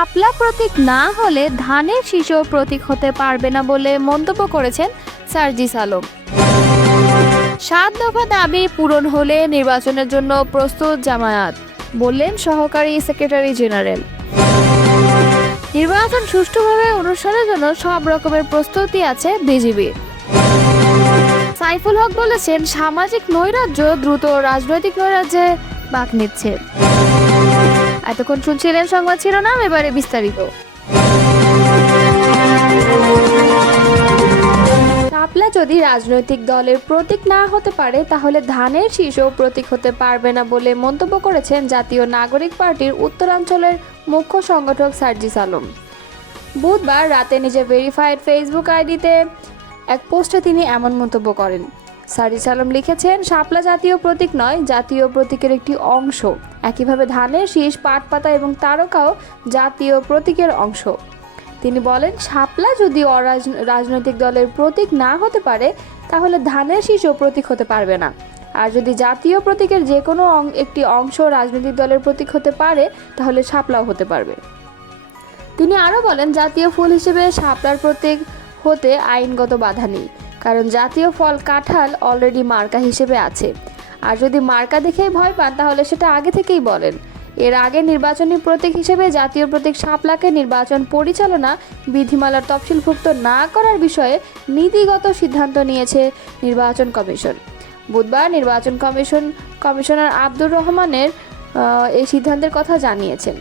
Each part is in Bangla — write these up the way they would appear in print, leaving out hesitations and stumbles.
শাপলা প্রতীক না হলে ধানের শীষও প্রতীক হতে পারবে না বলে মন্তব্য করেছেন সার্জিস আলম। 7 দফা দাবি পূরণ হলে নির্বাচনের জন্য প্রস্তুত জামায়াত, বললেন সহকারী সেক্রেটারি জেনারেল। নির্বাচন সুষ্ঠুভাবে অনুষ্ঠানের জন্য সব রকমের প্রস্তুতি আছে বিজিবির। সাইফুল হক বলেছেন, সামাজিক নৈরাজ্য দ্রুত রাজনৈতিক নৈরাজ্যে বাঁক নিচ্ছে। এতক্ষণ শুনছিলেন সংবাদ শিরোনাম, এবারে বিস্তারিত। শাপলা যদি রাজনৈতিক দলের প্রতীক না হতে পারে তাহলে ধানের শীষও প্রতীক হতে পারবে না বলে মন্তব্য করেছেন জাতীয় নাগরিক পার্টির উত্তরাঞ্চলের মুখ্য সংগঠক সার্জিস আলম। বুধবার রাতে নিজের ভেরিফাইড ফেসবুক আইডিতে এক পোস্টে তিনি এমন মন্তব্য করেন। সার্জিস আলম লিখেছেন, শাপলা জাতীয় প্রতীক নয়, জাতীয় প্রতীকের একটি অংশ। একইভাবে ধানের শীষ, পাট পাতা এবং তারকাও জাতীয় প্রতীকের অংশ। তিনি বলেন, শাপলা যদি রাজনৈতিক দলের প্রতীক না হতে পারে তাহলে ধানের শীষও প্রতীক হতে পারবে না। আর যদি জাতীয় প্রতীকের যে কোনো একটি অংশ রাজনৈতিক দলের প্রতীক হতে পারে তাহলে শাপলাও হতে পারবে। তিনি আরও বলেন, জাতীয় ফুল হিসেবে শাপলার প্রতীক হতে আইনগত বাধা নেই, কারণ জাতীয় ফল কাঁঠাল অলরেডি মার্কা হিসেবে আছে। আর যদি মার্কা দেখেই ভয় পান তাহলে সেটা আগে থেকেই বলেন। এর আগে নির্বাচনী প্রতীক হিসেবে জাতীয় প্রতীক শাপলাকে নির্বাচন পরিচালনা বিধিমালার তফসিলভুক্ত না করার বিষয়ে নীতিগত সিদ্ধান্ত নিয়েছে নির্বাচন কমিশন। বুধবার নির্বাচন কমিশনার আব্দুর রহমানের এই সিদ্ধান্তের কথা জানিয়েছেন।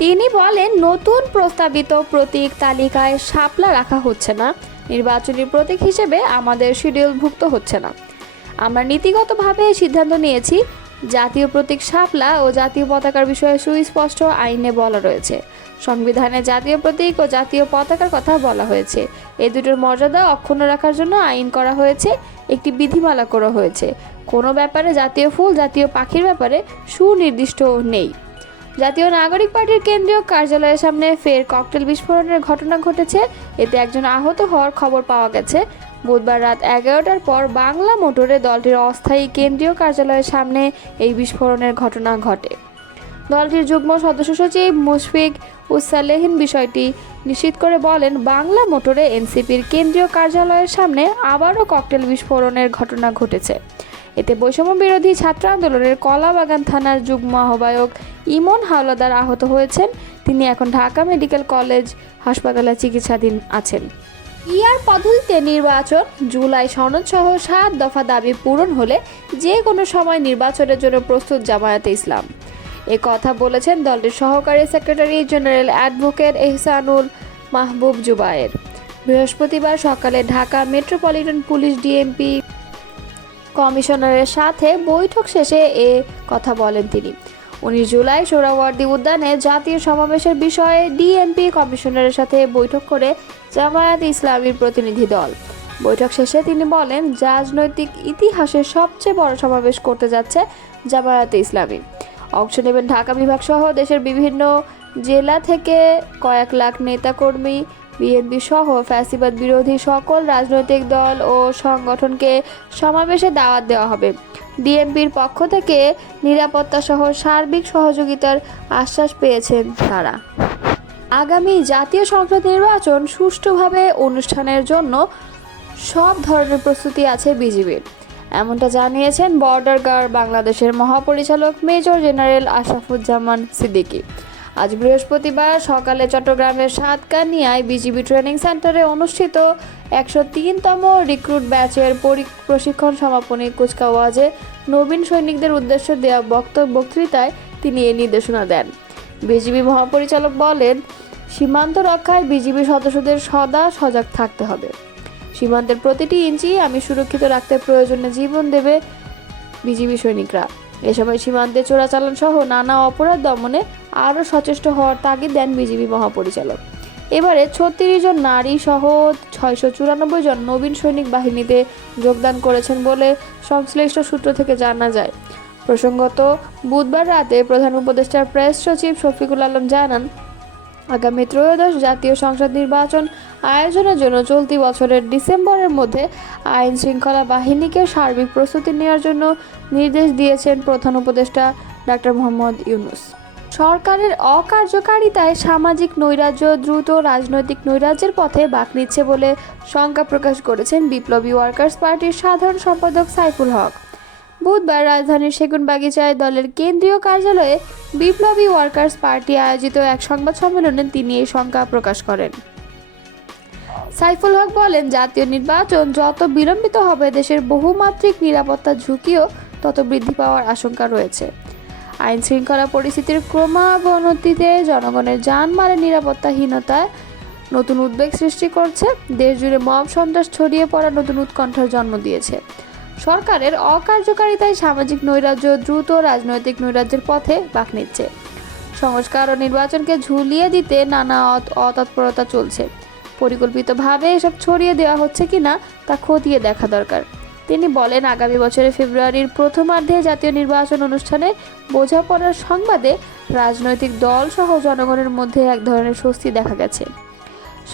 তিনি বলেন, নতুন প্রস্তাবিত প্রতীক তালিকায় শাপলা রাখা হচ্ছে না, নির্বাচনী প্রতীক হিসেবে আমাদের শিডিউলভুক্ত হচ্ছে না। আমরা নীতিগতভাবে সিদ্ধান্ত নিয়েছি। জাতীয় প্রতীক শাপলা ও জাতীয় পতাকার বিষয়ে সুস্পষ্ট আইনে বলা রয়েছে। সংবিধানে জাতীয় প্রতীক ও জাতীয় পতাকার কথা বলা হয়েছে। এই দুটোর মর্যাদা অক্ষুণ্ণ রাখার জন্য আইন করা হয়েছে, একটি বিধিমালা করা হয়েছে। কোনো ব্যাপারে জাতীয় ফুল, জাতীয় পাখির ব্যাপারে সুনির্দিষ্ট নেই। জাতীয় নাগরিক পার্টির কেন্দ্রীয় কার্যালয়ের সামনে ফের ককটেল বিস্ফোরণের ঘটনা ঘটেছে। এতে একজন আহত হওয়ার খবর পাওয়া গেছে। বুধবার রাত 11টার পর বাংলা মোটরে দলটির অস্থায়ী কেন্দ্রীয় কার্যালয়ের সামনে এই বিস্ফোরণের ঘটনা ঘটে। দলটির যুগ্ম সদস্য সচিব মুশফিক উসালেহিন বিষয়টি নিশ্চিত করে বলেন, বাংলা মোটরে এনসিপির কেন্দ্রীয় কার্যালয়ের সামনে আবারও ককটেল বিস্ফোরণের ঘটনা ঘটেছে। এতে বৈষম্য বিরোধী ছাত্র আন্দোলনের কলাবাগান থানার যুগ্ম আহ্বায়ক ইমন হাওলাদার আহত হয়েছেন। তিনি এখন ঢাকা মেডিকেল কলেজ হাসপাতালে চিকিৎসাধীন আছেন। ইয়ার পদ্ধতিতে নির্বাচন, জুলাই সনদসহ 7 দফা দাবি পূরণ হলে যে কোনো সময় নির্বাচনের জন্য প্রস্তুত জামায়াতে ইসলাম। এ কথা বলেছেন দলটির সহকারী সেক্রেটারি জেনারেল অ্যাডভোকেট এহসানুল মাহবুব জুবায়ের। বৃহস্পতিবার সকালে ঢাকা মেট্রোপলিটন পুলিশ ডিএমপি কমিশনারের সাথে বৈঠক শেষে এ কথা বলেন তিনি। 19 জুলাই সোহরাওয়ার্দী উদ্যানে জাতীয় সমাবেশের বিষয়ে ডিএমপি কমিশনারের সাথে বৈঠক করে জামায়াত ইসলামীর প্রতিনিধি দল। বৈঠক শেষে তিনি বলেন, রাজনৈতিক ইতিহাসের সবচেয়ে বড় সমাবেশ করতে যাচ্ছে জামায়াতে ইসলামী। অংশ নেবেন ঢাকা বিভাগ সহ দেশের বিভিন্ন জেলা থেকে কয়েক লাখ নেতাকর্মী। বিএনপি সহ ফ্যাসিবাদ বিরোধী সকল রাজনৈতিক দল ও সংগঠনকে সমাবেশে দাওয়াত দেওয়া হবে। ডিএমপির পক্ষ থেকে নিরাপত্তা সহ সার্বিক সহযোগিতার আশ্বাস পেয়েছেন তারা। আগামী জাতীয় সংসদ নির্বাচন সুষ্ঠুভাবে অনুষ্ঠানের জন্য সব ধরনের প্রস্তুতি আছে বিজিবির, এমনটা জানিয়েছেন বর্ডার গার্ড বাংলাদেশের মহাপরিচালক মেজর জেনারেল আশরাফুজ্জামান সিদ্দিকী। আজ বৃহস্পতিবার সকালে চট্টগ্রামের সাতকানিয়ায় বিজিবি ট্রেনিং সেন্টারে অনুষ্ঠিত 103তম রিক্রুট ব্যাচের প্রশিক্ষণ সমাপনী কুচকাওয়াজে নবীন সৈনিকদের উদ্দেশ্যে দেওয়া বক্তৃতায় তিনি এই নির্দেশনা দেন। বিজিবি মহাপরিচালক বলেন, সীমান্ত রক্ষায় বিজিবি সদস্যদের সদা সজাগ থাকতে হবে। সীমান্তের প্রতিটি ইঞ্চি আমি সুরক্ষিত রাখতে প্রয়োজনে জীবন দেবে বিজিবি সৈনিকরা। এ সময় সীমান্তে চোরাচালান সহ নানা অপরাধ দমনে আরও সচেষ্ট হওয়ার তাগিদ দেন বিজিবি মহাপরিচালক। এবারে 36 জন নারী সহ 694 জন নবীন সৈনিক বাহিনীতে যোগদান করেছেন বলে সংশ্লিষ্ট সূত্র থেকে জানা যায়। প্রসঙ্গত, বুধবার রাতে প্রধান উপদেষ্টার প্রেস সচিব শফিকুল আলম জানান, আগামী ত্রয়োদশ জাতীয় সংসদ নির্বাচন আয়োজনের জন্য চলতি বছরের ডিসেম্বরের মধ্যে আইন শৃঙ্খলা বাহিনীকে সার্বিক প্রস্তুতি নেওয়ার জন্য নির্দেশ দিয়েছেন প্রধান উপদেষ্টা ডক্টর মোহাম্মদ ইউনূস। সরকারের অকার্যকারিতায় সামাজিক নৈরাজ্য দ্রুত রাজনৈতিক নৈরাজ্যের পথে বাঁক নিচ্ছে বলে শঙ্কা প্রকাশ করেছেন বিপ্লবী ওয়ার্কার্স পার্টির সাধারণ সম্পাদক সাইফুল হক। বুধবার রাজধানীর সেগুনবাগিচায় দলের কেন্দ্রীয় কার্যালয়ে বিপ্লবী ওয়ার্কার্স পার্টি আয়োজিত এক সংবাদ সম্মেলনে তিনি এই শঙ্কা প্রকাশ করেন। সাইফুল হক বলেন, জাতীয় নির্বাচন যত বিলম্বিত হবে দেশের বহুমাত্রিক নিরাপত্তার ঝুঁকিও তত বৃদ্ধি পাওয়ার আশঙ্কা রয়েছে। আইন শৃঙ্খলা পরিস্থিতির ক্রমাবনতিতে জনগণের জানমালের নিরাপত্তাহীনতায় নতুন উদ্বেগ সৃষ্টি করছে। দেশ জুড়ে মব সন্ত্রাস ছড়িয়ে পড়া নতুন উৎকণ্ঠার জন্ম দিয়েছে। সরকারের অকার্যকারিতায় সামাজিক নৈরাজ্য দ্রুত রাজনৈতিক নৈরাজ্যের পথে বাঁক নিচ্ছে। সংস্কার ও নির্বাচনকে ঝুলিয়ে দিতে নানা অতৎপরতা চলছে। পরিকল্পিতভাবে এসব ছড়িয়ে দেওয়া হচ্ছে কিনা তা খতিয়ে দেখা দরকার। তিনি বলেন, আগামী বছরের ফেব্রুয়ারির প্রথমার্ধে জাতীয় নির্বাচন অনুষ্ঠানে বোঝাপড়ার সংবাদে রাজনৈতিক দল সহ জনগণের মধ্যে এক ধরনের স্বস্তি দেখা গেছে।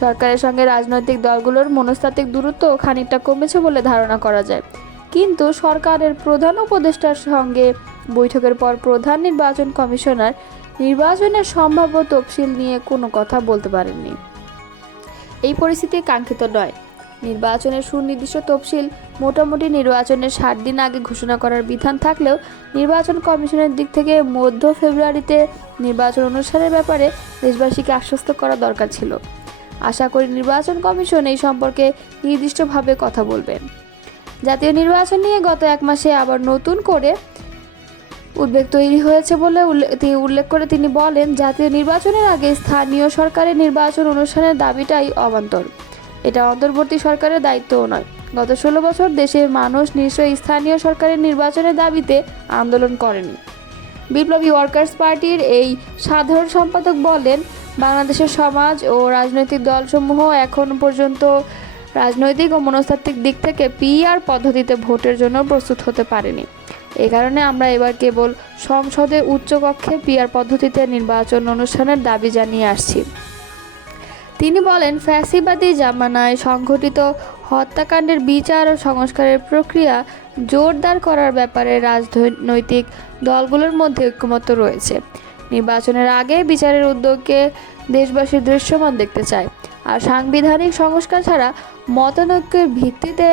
সরকারের সঙ্গে রাজনৈতিক দলগুলোর মনস্তাত্ত্বিক দূরত্ব খানিকটা কমেছে বলে ধারণা করা যায়। কিন্তু সরকারের প্রধান উপদেষ্টার সঙ্গে বৈঠকের পর প্রধান নির্বাচন কমিশনার নির্বাচনের সম্ভাব্য তফসিল নিয়ে কোনো কথা বলতে পারেননি। এই পরিস্থিতি কাঙ্ক্ষিত নয়। নির্বাচনের সুনির্দিষ্ট তফসিল মোটামুটি নির্বাচনের 60 দিন আগে ঘোষণা করার বিধান থাকলেও নির্বাচন কমিশনের দিক থেকে মধ্য ফেব্রুয়ারিতে নির্বাচন অনুষ্ঠানের ব্যাপারে দেশবাসীকে আশ্বস্ত করা দরকার ছিল। আশা করি নির্বাচন কমিশন এই সম্পর্কে নির্দিষ্টভাবে কথা বলবেন। জাতীয় নির্বাচন নিয়ে গত এক মাসে আবার নতুন করে উদ্বেগ তৈরি হয়েছে বলে উল্লেখ করে তিনি বলেন, জাতীয় নির্বাচনের আগে স্থানীয় সরকারের নির্বাচন অনুষ্ঠানের দাবিটাই অবান্তর। এটা অন্তর্বর্তী সরকারের দায়িত্বও নয়। গত 16 বছর দেশের মানুষ নিশ্চয়ই স্থানীয় সরকারের নির্বাচনের দাবিতে আন্দোলন করেনি। বিপ্লবী ওয়ার্কার্স পার্টির এই সাধারণ সম্পাদক বলেন, বাংলাদেশের সমাজ ও রাজনৈতিক দলসমূহ এখন পর্যন্ত রাজনৈতিক ও মনস্তাত্ত্বিক দিক থেকে পিআর পদ্ধতিতে ভোটের জন্য প্রস্তুত হতে পারেনি। এই কারণে আমরা এবার কেবল সংসদের উচ্চকক্ষে পিআর পদ্ধতিতে নির্বাচন অনুষ্ঠানের দাবি জানিয়ে আসছি। তিনি বলেন, ফ্যাসিবাদী জামানায় সংঘটিত হত্যাকাণ্ডের বিচার ও সংস্কারের প্রক্রিয়া জোরদার করার ব্যাপারে রাজনৈতিক দলগুলোর মধ্যে ঐকমত্য রয়েছে। নির্বাচনের আগে বিচারের উদ্যোগকে দেশবাসী দৃশ্যমান দেখতে চায়। আর সাংবিধানিক সংস্কার ছাড়া মতানৈক্যের ভিত্তিতে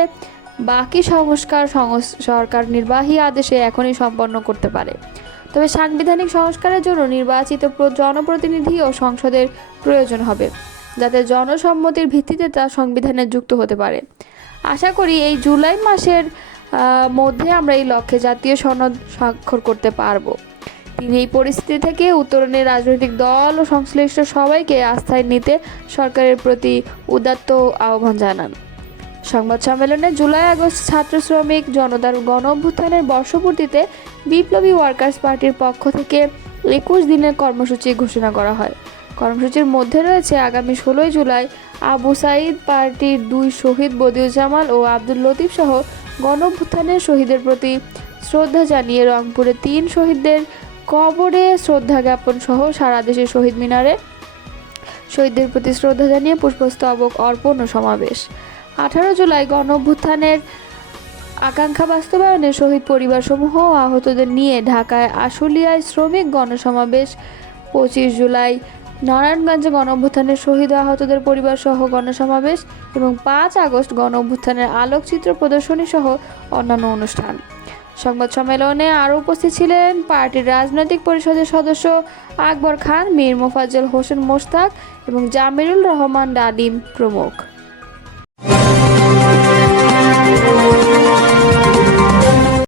বাকি সংস্কার সরকার নির্বাহী আদেশে এখনই সম্পন্ন করতে পারে। তবে সাংবিধানিক সংস্কারের জন্য নির্বাচিত জনপ্রতিনিধি ও সংসদের প্রয়োজন হবে, যাতে জনসম্মতির ভিত্তিতে তা সংবিধানে যুক্ত হতে পারে। আশা করি এই জুলাই মাসের মধ্যে আমরা এই লক্ষ্যে জাতীয় সনদ স্বাক্ষর করতে পারব। তিনি এই পরিস্থিতি থেকে উত্তরণের রাজনৈতিক দল ও সংশ্লিষ্ট সবাইকে আস্থায় নিতে সরকারের প্রতি উদাত্ত আহ্বান জানান। সংবাদ সম্মেলনে জুলাই আগস্ট ছাত্র শ্রমিক জনতার গণ অভ্যুত্থানের বর্ষপূর্তিতে বিপ্লবী ওয়ার্কার্স পার্টির পক্ষ থেকে 21 দিনের কর্মসূচি ঘোষণা করা হয়। কর্মসূচির মধ্যে রয়েছে আগামী 16 জুলাই আবু সাঈদ পার্টির 2 শহীদ বদিউজ্জামান ও আব্দুল লতিফ সহ গণ অভ্যুত্থানের শহীদের প্রতি শ্রদ্ধা জানিয়ে রংপুরে 3 শহীদদের কবরে শ্রদ্ধা জ্ঞাপন সহ সারা দেশের শহীদ মিনারে শহীদদের প্রতি শ্রদ্ধা জানিয়ে পুষ্পস্তবক অর্পণ ও সমাবেশ। 18 জুলাই গণ অভ্যুত্থানের আকাঙ্ক্ষা বাস্তবায়নে শহীদ পরিবারসমূহ ও আহতদের নিয়ে ঢাকায় আশুলিয়ায় শ্রমিক গণসমাবেশ। 25 জুলাই নারায়ণগঞ্জে গণ অভ্যুত্থানের শহীদ ও আহতদের পরিবার সহ গণসমাবেশ এবং 5 আগস্ট গণ অভ্যুত্থানের আলোকচিত্র প্রদর্শনী সহ অন্যান্য অনুষ্ঠান। সংবাদ সম্মেলনে আরও উপস্থিত ছিলেন পার্টির রাজনৈতিক পরিষদের সদস্য আকবর খান, মীর মোফাজ্জল হোসেন মোশতাক এবং জামিরুল রহমান ডালিম প্রমুখ।